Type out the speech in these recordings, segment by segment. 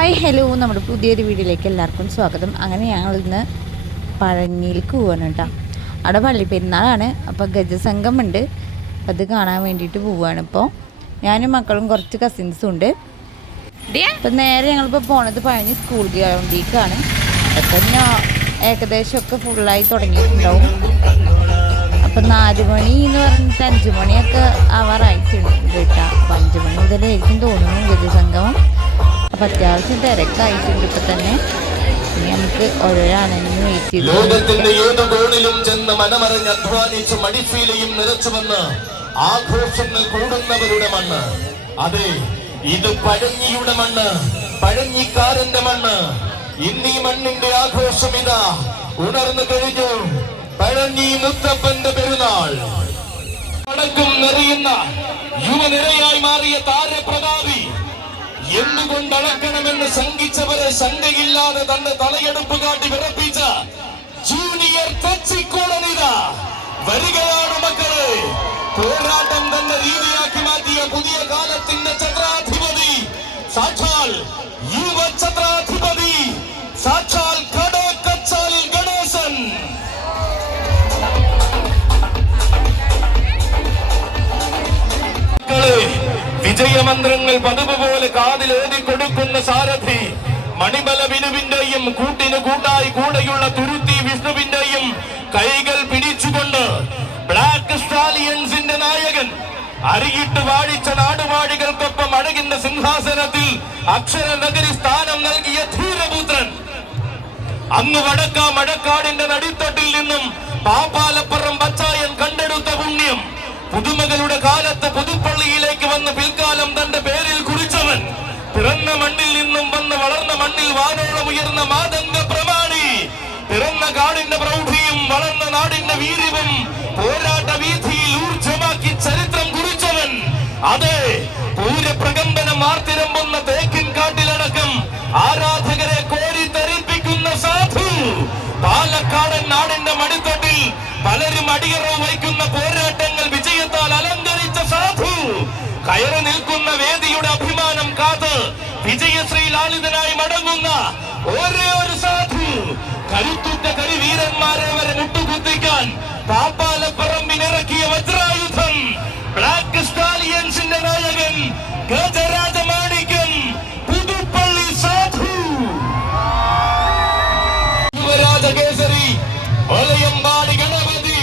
Hi hello, നമ്മുടെ പുതിയൊരു വീഡിയോയിലേക്ക് എല്ലാവർക്കും സ്വാഗതം. അങ്ങനെ ഞങ്ങൾ ഇന്ന് പഴനിയിലേക്ക് പോവാണ് കേട്ടോ. അവിടെ പള്ളിപ്പെരുന്നാളാണ്. അപ്പോൾ ഗജസംഘം ഉണ്ട്, അത് കാണാൻ വേണ്ടിയിട്ട് പോവുകയാണ്. ഇപ്പോൾ ഞാനും മക്കളും കുറച്ച് കസിൻസും ഉണ്ട്. അപ്പം നേരെ ഞങ്ങളിപ്പോൾ പോണത് പഴനി സ്കൂൾ ഗ്രൗണ്ടിലേക്കാണ്. അപ്പം ഏകദേശമൊക്കെ ഫുള്ളായി തുടങ്ങിയിട്ടുണ്ടാവും. അപ്പം 4 മണി എന്ന് പറഞ്ഞിട്ട് 5 മണിയൊക്കെ ആവാറായിട്ടുണ്ട് കേട്ടോ. അപ്പം 5 മണി മുതലായിരിക്കും തോന്നുന്നു ഗജസംഗമം. അപ്പം അത്യാവശ്യം തിരക്കായിട്ടുണ്ട് ഇപ്പം തന്നെ. ഇനി നമുക്ക് ഓരോരോ ആണെന്ന് വെയിറ്റ് ചെയ്തു. ലോകത്തിന്റെ ഏത് കോണിലും ചെന്ന് മനമറിഞ്ഞ് അധ്വാനിച്ച് മടിഫീലയും നിറച്ചുവന്ന് ആഘോഷങ്ങൾ കൂടുന്നവരുടെ മണ്ണ്. അതെ, ഇത് പഴഞ്ഞിയുടെ മണ്ണ്, പഴഞ്ഞിക്കാരന്റെ മണ്ണ്. ഇന്നീ മണ്ണിന്റെ ആഘോഷം ഇതാ ഉണർന്നു കഴിഞ്ഞു. പഴഞ്ഞി മുത്തപ്പന്റെ പെരുന്നാൾ അടക്കം നിറയുന്ന യുവനിരയായി മാറിയ താരപ്രതാപി എന്തുകൊണ്ട് അളക്കണമെന്ന് ശങ്കിച്ചവരെ ശങ്കയില്ലാതെ തന്റെ തലയെടുപ്പ് കാട്ടി വിറപ്പിച്ച ജൂനിയർ തച്ചിക്കോളനിത വരികയാണ് മക്കളെ. പോരാട്ടം തന്നെ രീതിയാക്കി മാറ്റിയ പുതിയ കാലത്തിന്റെ ഛത്രാധിപതി, സാക്ഷാൽ യുവ ഛത്രാധിപതി, സാക്ഷാൽ കടക്കച്ചാലിൽ ഗണേശൻ. വിജയമന്ത്രങ്ങൾ പതിവ് പോലെ കാതിൽ ഓതിക്കൊടുക്കുന്ന സാരഥി, മണിമല വിനുവിന്റെയും കൂട്ടിന് കൂട്ടായി കൂടെയുള്ള തുരുത്തി വിഷ്ണുവിന്റെയും കൈകൾ പിടിച്ചുകൊണ്ട് ബ്ലാക്ക് സ്റ്റാലിയൻസിന്റെ നായകൻ, അരിയിട്ട് വാഴിച്ച നാടുവാഴികൾക്കൊപ്പം അഴകിന്റെ സിംഹാസനത്തിൽ അക്ഷരനഗരി സ്ഥാനം നൽകിയ ധീരപുത്രൻ, അങ്ങ് വടക്കാ മഴക്കാടിന്റെ നടിത്തട്ടിൽ നിന്നും പാപ്പാലപ്പുറം പച്ചായൻ കണ്ടെടുത്ത പുണ്യം, പുതുമകളുടെ കാലത്ത് പുതുപ്പള്ളിയിലേക്ക് വന്ന് പിൽക്കാലം തന്റെ പേരിൽ കുറിച്ചവൻ, പിറന്ന മണ്ണിൽ നിന്നും വന്ന് വളർന്ന മണ്ണിൽ വാനോളം ഉയർന്ന മാതംഗ പ്രമാണി, പിറന്ന കാടിന്റെ പ്രൗഢിയും വളർന്ന നാടിന്റെ വീര്യവും പോരാട്ട വീഥിയിൽ ഊർജമാക്കി ചരിത്രം കുറിച്ചവൻ. അതെ, പൂരപ്രകമ്പനം ആർത്തിരമ്പുന്ന തേക്കിൻ കാട്ടിലടക്കം ആരാധകരെ കോരിത്തരിപ്പിക്കുന്ന സാധു, പാലക്കാടൻ നാടിന്റെ മടിത്തട്ടിൽ പലരും അടിയറവ് വയ്ക്കുന്ന പോരാട്ടങ്ങൾ വിജയത്താൽ അലങ്കരിച്ച സാധു, കയറി നിൽക്കുന്ന വേദിയുടെ അഭിമാനം കാത്ത് വിജയശ്രീ ലാളിതനായി മടങ്ങുന്ന ഒരേ ഒരു സാധു, കരുത്തുറ്റ കരിവീരന്മാരെ വരെ മുട്ടുകുത്തിക്കാൻ പാപ്പാലപ്പറമ്പിനിറക്കിയ വജ്രായുധം, ബ്ലാക്ക് സ്റ്റാലിയൻസിന്റെ നായകൻ ഗജരാജമാണിക്യം, പുതുപ്പള്ളി സാധു, യുവരാജകേസരി ഒലയമ്പാടി ഗണപതി.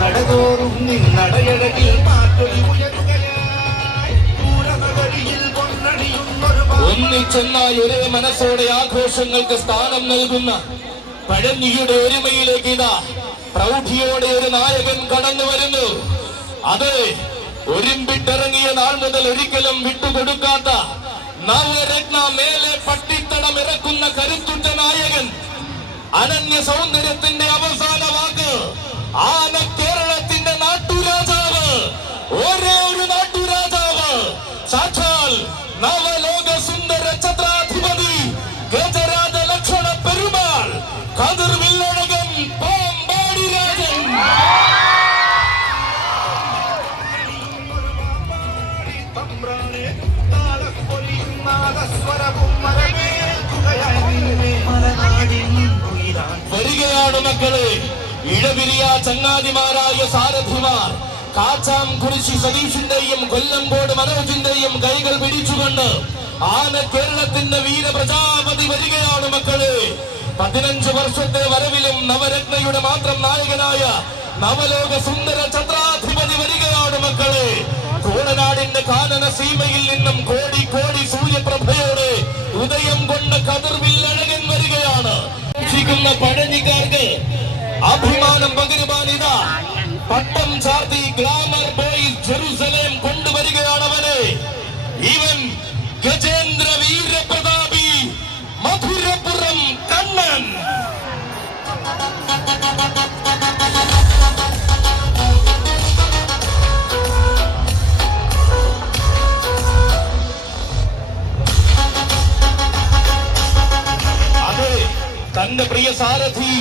നടതോറും നിന്നടയഴകിൽ മാറ്റൊലി ഉയരുകയായി, ഒന്നിച്ചൊന്നായി ഒരേ മനസ്സോടെ ആഘോഷങ്ങൾക്ക് സ്ഥാനം നൽകുന്ന പഴഞ്ഞിയുടെ ഒരുമയിലേക്ക് ഇതാ പ്രൗഢിയോടെ ഒരു നായകൻ കടന്നു വരുന്നു. അതെ, ഒരുമ്പിട്ടിറങ്ങിയ നാൾ മുതൽ ഒരിക്കലും വിട്ടുകൊടുക്കാത്ത നവരത്ന മേലെ പട്ടിത്തടം ഇറക്കുന്ന കരുത്തുറ്റ നായകൻ, അനന്യ സൗന്ദര്യത്തിന്റെ അവസാന വാക്ക്, ആന കേരളത്തിന്റെ നാട്ടുരാജാവ്, ഒരേ ഒരു നാട്ടുരാജാവ്, സാക്ഷാൽ നവലോക സുന്ദര ഛത്രാധിപതി ഗജരാജ ലക്ഷണ പെരുമാൾ, കതിർ വില്ലഴകൻ, പാമ്പാടി രാജൻ. വരികയാണ് മക്കളെ ഇഴപിരിയ ചങ്ങാതിമാരായ സാരഥിമാർ, കാച്ചാം കുരിശി സതീഷിന്റെയും കൊല്ലംകോട് മനോജിന്റെയും കൈകൾ പിടിച്ചുകൊണ്ട് ആന കേരളത്തിന്റെ വീരപ്രജാപതി വരികയാണ് മക്കളെ. 15 വർഷത്തെ വരവിലും നവരത്നയുടെ മാത്രം നായകനായ നവലോക സുന്ദര ഛത്രാധിപതി വരികയാണ് മക്കളെ. കോടനാടിന്റെ കാനന സീമയിൽ നിന്നും കോടി കോടി സൂര്യപ്രഭയോടെ ഉദയം കൊണ്ട കതിർവില്ലഴകൻ വരികയാണ്. പഴഞ്ഞിക്കാർക്ക് അഭിമാനം പകരുവാനിതാ പട്ടം ചാർത്തി ഗ്ലാമർ ബോയ്സ് ജെറുസലേം കൊണ്ടുവരികയാണ് അവനെ. ഇവൻ ഗജേന്ദ്ര വീരപ്രതാപി, മധുരപുരം കണ്ണൻ. അതെ, തന്റെ പ്രിയ സാരഥി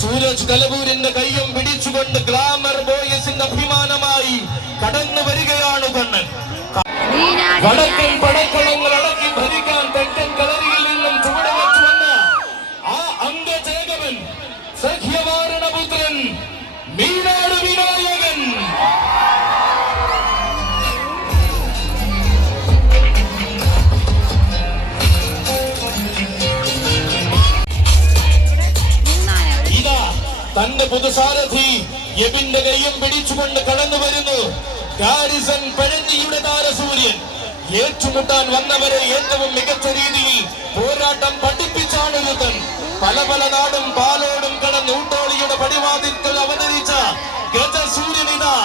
സൂരജ് കലവൂരിന്റെ കയ്യും പിടിച്ചുകൊണ്ട് ഗ്ലാമർ ബോയ്സിന്റെ അഭിമാനമായി കടന്നു വരികയാണ് കണ്ണൻ. വടക്കൻ പടക്കളങ്ങൾ അടക്കി ഭരിക്കാൻ തെക്കൻ കളരിയിൽ നിന്നും ചുവട് വെച്ചു വന്ന ആ അംഗജേകവൻ സഖ്യവാരണപുത്രൻ മീനാട് വിനായകൻ. ഇതാ തന്റെ പുതുസാരഥി യബിന്റെ കയ്യും പിടിച്ചുകൊണ്ട് കടന്നു വരുന്നു. ഗാരിസൺ പഴഞ്ഞിയുടെ താരസൂര്യൻ. ഏറ്റുമുട്ടാൻ വന്നവരെ ഏറ്റവും മികച്ച രീതിയിൽ പോരാട്ടം പഠിപ്പിച്ചാണ് യുദ്ധൻ. പല പല നാടും പാലോടും കടന്ന് ഊട്ടോളിയുടെ പടിവാതിൽക്കൽ അവതരിച്ച ഗജസൂര്യനിതാ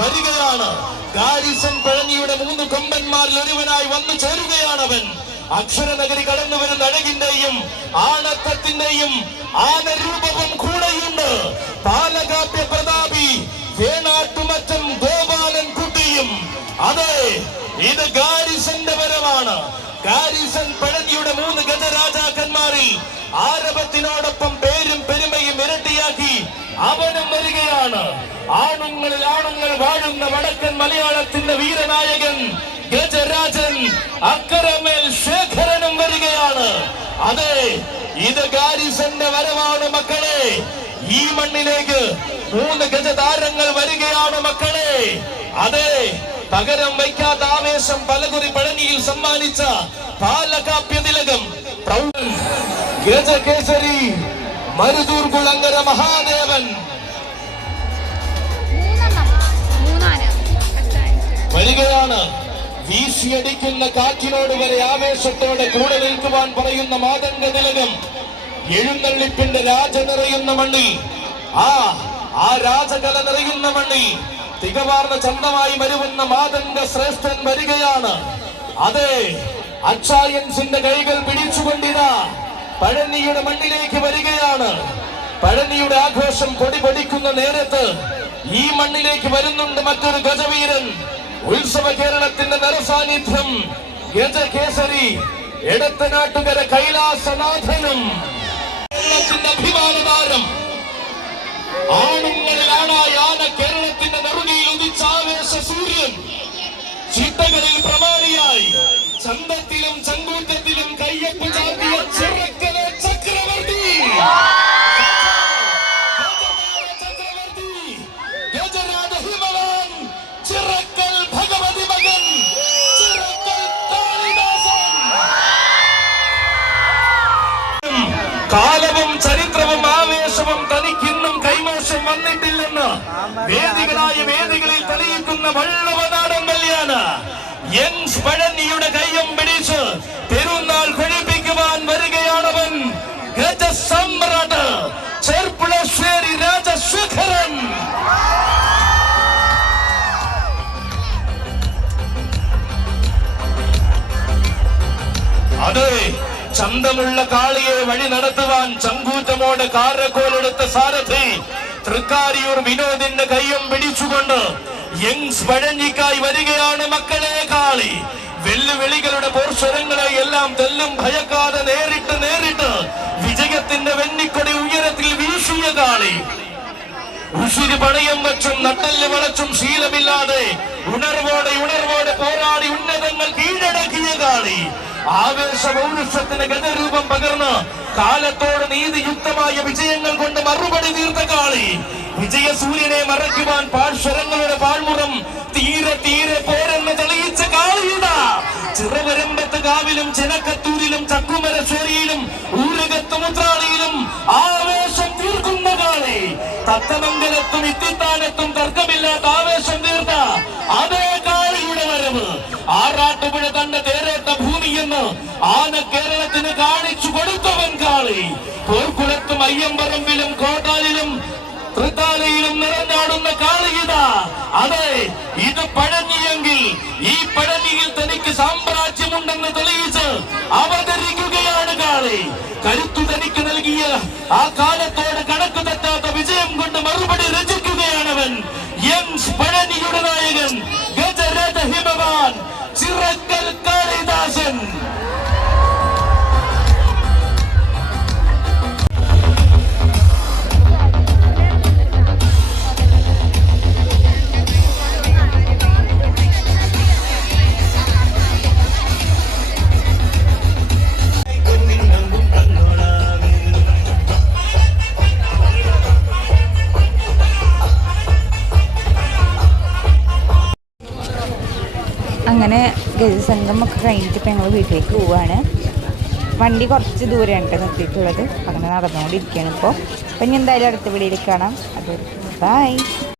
വരികയാണ്. ഗാരിസൺ പഴഞ്ഞിയുടെ 3 കൊമ്പന്മാരിൽ ഒരുവനായി വന്നു ചേരുകയാണവൻ. അക്ഷരനഗരി കടന്നു വരുന്ന അഴകിന്റെയും ആണത്തത്തിന്റെയും ആനരൂപവും കൂടെയുണ്ട്. പാലകാപ്യ പ്രതാപി വേണാട്ടുമറ്റം ഗോപാലൻ കുട്ടിയും. അതെ, ഇത് ഗാരിസന്റെ വരവാണ്. ഗാരിസൺ പഴഞ്ഞിയുടെ 3 ഗജരാജാക്കന്മാരിൽ ആരവത്തിനോടൊപ്പം പേരും പെരുമയും ഇരട്ടിയാക്കി അവനും വരികയാണ്. ആണുങ്ങളിൽ ആണുങ്ങൾ വാഴുന്ന വടക്കൻ മലയാളത്തിന്റെ വീരനായകൻ ഗജരാജൻ അക്കരമേൽ ശേഖരനും വരികയാണ്. അതെ, ഇത് ഗാരിസന്റെ വരവാണ് മക്കളെ. ഈ മണ്ണിലേക്ക് 3 ഗജതാരങ്ങൾ വരികയാണ് മക്കളെ. അതെ, പകരം വയ്ക്കാത്ത ആവേശം പലകുറി പഴനിയിൽ സമ്മാനിച്ച പാലകാപ്യ തിലകം പ്രൗഢൻ ഗജകേസരി മരുതൂർ കുളങ്ങര മഹാദേവൻ വരികയാണ്. വീശിയടിക്കുന്ന കാറ്റിനോട് വരെ ആവേശത്തോടെ കൂടെ നിൽക്കുവാൻ പറയുന്ന മാതംഗ തിലകം എഴുന്നള്ളിപ്പിന്റെ രാജ നിറയുന്ന മണ്ണിൽ, ആ രാജകല നിറയുന്ന മണ്ണിൽ തികവാർന്ന ചന്തമായി വരുന്ന മാതംഗ ശ്രേഷ്ഠൻ വരികയാണ്. അതെ, അച്ചായൻസിന്റെ കൈകൾ പിടിച്ചുകൊണ്ടിതാ പഴനിയുടെ മണ്ണിലേക്ക് വരികയാണ്. പഴനിയുടെ ആഘോഷം പൊടി പൊടിക്കുന്ന നേരത്ത് ഈ മണ്ണിലേക്ക് വരുന്നുണ്ട് മറ്റൊരു ഗജവീരൻ. ഉത്സവ കേരളത്തിന്റെ നിറസാന്നിധ്യം ഗജകേസരി എടത്തനാട്ടുകര കൈലാസനാഥനും കേരളത്തിന്റെ അഭിമാനതാരം. ആണുങ്ങളിലാണായ ആന കേരളത്തിന്റെ നെറുകയിൽ ഉദിച്ച ആവേശ സൂര്യൻ. ചിട്ടകളിൽ പ്രമാണിയായി ചന്തത്തിലും ചങ്കൂറ്റത്തിലും കയ്യൊപ്പ് ചാർത്തിയ ചിറക്കല ചക്രവർത്തി ഗജരാജ ഹിമവാൻ ചിറക്കൽ ഭഗവതി മകൻ ചിറക്കൽ കാളിദാസൻ. കാലവും ചരിത്രവും ആവേശവും തനിക്കിന്നും കൈമോശം വന്നിട്ടില്ലെന്ന് വേദികളായ വേദികളിൽ തെളിയിക്കുന്ന വള്ളവനാടൻ കല്യാണ യങ്സ് പഴനിയുടെ കയ്യും പിടിച്ച് പെരുന്നാൾ കൊഴിപ്പിക്കുവാൻ വരികയാണവൻ. ഗജസമ്രാട്ട് ചെർപ്പുളശ്ശേരി രാജശേഖരൻ. അതെ, ചന്തമുള്ള കാളിയെ വഴി നടത്തുവാൻ ചങ്കൂറ്റമോടെ കാരക്കോലെടുത്ത സാരഥി തൃക്കാരിയൂർ വിനോദിന്റെ കയ്യും പിടിച്ചുകൊണ്ട് യങ്സ് പഴഞ്ഞിക്കായി വരികയാണ് മക്കളെ കാളി. വെല്ലുവിളികളുടെ പോർശ്വരങ്ങളെ എല്ലാം തെല്ലും ഭയക്കാതെ നേരിട്ട് വിജയത്തിന്റെ വെണ്ണിക്കൊടി ഉയരത്തിൽ വീശിയ കാളി. ഉശിരി പണയം വെച്ചും നട്ടല് വളച്ചും ശീലമില്ലാതെ ഉണർവോടെ പോരാടി ഉന്നതങ്ങൾ കീഴടക്കിയ കാളി. ആവേശ പൗരുഷത്തിന് ഗജരൂപം പകർന്ന് കാലത്തോട് നീതിയുക്തമായ വിജയങ്ങൾ കൊണ്ട് മറുപടി തീർത്ത കാളി. വിജയസൂര്യനെ മറയ്ക്കുവാൻ പാഴ്ശ്വരങ്ങളുടെ പാഴ്മുറം തീരെ പോരെന്ന് തെളിയിച്ച കാളിയുടെ ചിറവരമ്പത്ത് കാവിലും ചെനക്കത്തൂരിലും ചക്കുമരശ്ശേരിയിലും ഊരകത്തുമുത്രാളിയിലും ആവേശം തീർക്കുന്ന കാളി. തത്തമംഗലത്തും ഇത്തിത്താനത്തും തർക്കമില്ലാത്ത ആവേശം തീർത്ത അതേ കാളിയുടെ വരവ്. ആറാട്ടുപുഴ തന്റെ തേരേട്ട ഭൂമിയെന്ന് ആന കേരളത്തിന് കാണിച്ചു കൊടുത്തവൻ കാളി. പോർക്കുളത്തും അയ്യമ്പറമ്പിലും കോട്ടാലിലും തൃത്താലയിലും നിറഞ്ഞാടുന്ന കാളിയിത. അതെ, ഇത് പഴഞ്ഞിയെങ്കിൽ ഈ പഴഞ്ഞിയിൽ തനിക്ക് സാമ്രാജ്യമുണ്ടെന്ന് തെളിയിച്ച് അവതരിക്കുകയാണ് കാളി. കരുത്തു തനിക്ക് നൽകിയ ആ കാലത്തോട് കണക്ക് തെറ്റാത്ത വിജയം കൊണ്ട് മറുപടി രചിക്കുകയാണവൻ. യങ്സ് പഴനിയുടെ നായകൻ ഗജരാജ ഹിമവാൻ ചിറക്കൽ കാളിദാസൻ. അങ്ങനെ ഗജസംഗമൊക്കെ കഴിഞ്ഞിട്ട് ഇപ്പോൾ ഞങ്ങൾ വീട്ടിലേക്ക് പോവുകയാണ്. വണ്ടി കുറച്ച് ദൂരെയാണ് കേട്ടോ നിർത്തിയിട്ടുള്ളത്. അങ്ങനെ നടന്നുകൊണ്ടിരിക്കുകയാണ് ഇപ്പോൾ. അപ്പം ഇനി എന്തായാലും അടുത്ത വീഡിയോയിൽ കാണാം. അത് ബൈ.